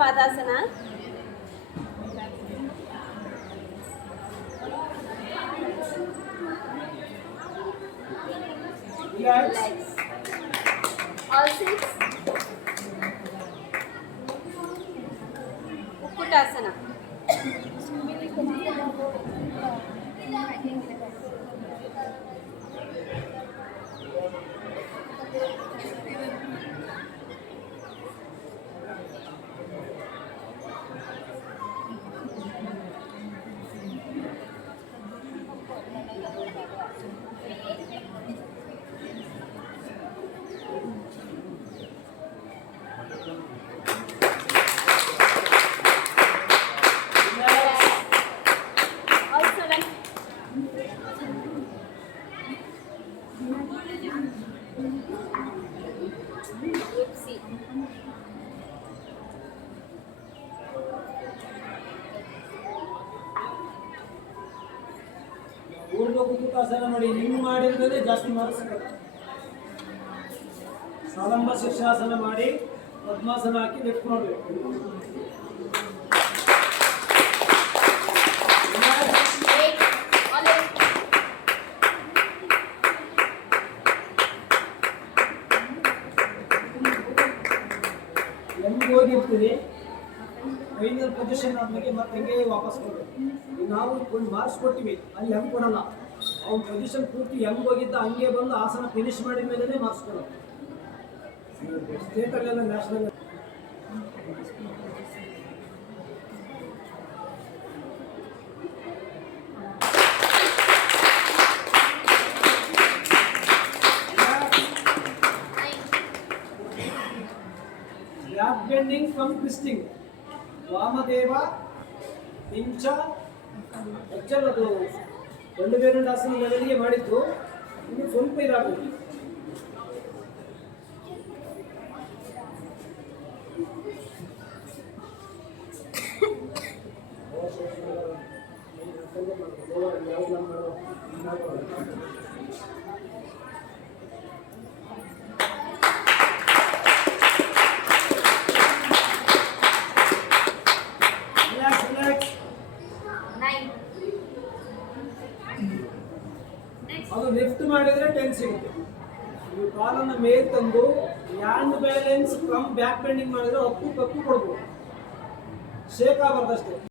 ಪಾದಾಸನ. Legs. All six. Ukkutasana. ಊರ್ಧ್ವ ಕುಕ್ಕುಟಾಸನ ಮಾಡಿ ಹಿಂಗ್ ಮಾಡಿದ್ರೆ ಜಾಸ್ತಿ ಮಾರ್ಕ್ಸ್ ಸಿಗುತ್ತೆ. ಸಾಲಂಬ ಶೀರ್ಷಾಸನ ಮಾಡಿ ಪದ್ಮಾಸನ ಹಾಕಿ ಲಿಫ್ಟ್ ಮಾಡಬೇಕು. ಹೆಂಗ್ ಹೋಗಿರ್ತೀವಿ ಫೈನಲ್ ಪೊಸಿಷನ್ ಆದ್ಮೇಲೆ ಮತ್ತೆ ಹೆಂಗೆ ವಾಪಸ್ ಕೊಡಬೇಕು. ನಾವು ಒಂದು ಮಾರ್ಕ್ಸ್ ಕೊಟ್ಟಿವಿ, ಅಲ್ಲಿ ಹೆಂಗೆ ಕೊಡಲ್ಲ. ಅವ್ನ ಪೊಸಿಷನ್ ಪೂರ್ತಿ ಹೆಂಗೆ ಹೋಗಿದ್ದ ಹಂಗೆ ಬಂದು ಆಸನ ಫಿನಿಶ್ ಮಾಡಿದ ಮೇಲೆ ಮಾರ್ಕ್ಸ್ ಕೊಡೋದು. ಸ್ಟೇಟಲ್ಲೆಲ್ಲ national back bending from twisting. ವಾಮದೇವ ಪಿಂಚ ಆಕ್ಚುಲ್ ಅದು ಒಂದು ಬೇರುಂಡಾಸನ ಲೆವೆಲ್ಗೆ ಮಾಡಿದ್ದು. ಇನ್ನು ಸ್ವಲ್ಪ ಇದಾಗುತ್ತೆ. ಅದು ಲಿಫ್ಟ್ ಮಾಡಿದ್ರೆ 10 ಸಿಗುತ್ತೆ. ನೀವು ಕಾಲನ್ನ ಮೇಲೆ ತಂದು hand balance from back bending ಮಾಡಿದ್ರೆ ಅಪ್ಪು ಕಪ್ಪು ಕೊಡ್ಬೋದು. ಶೇಕ್ ಆಗಬಾರ್ದು ಅಷ್ಟೇ.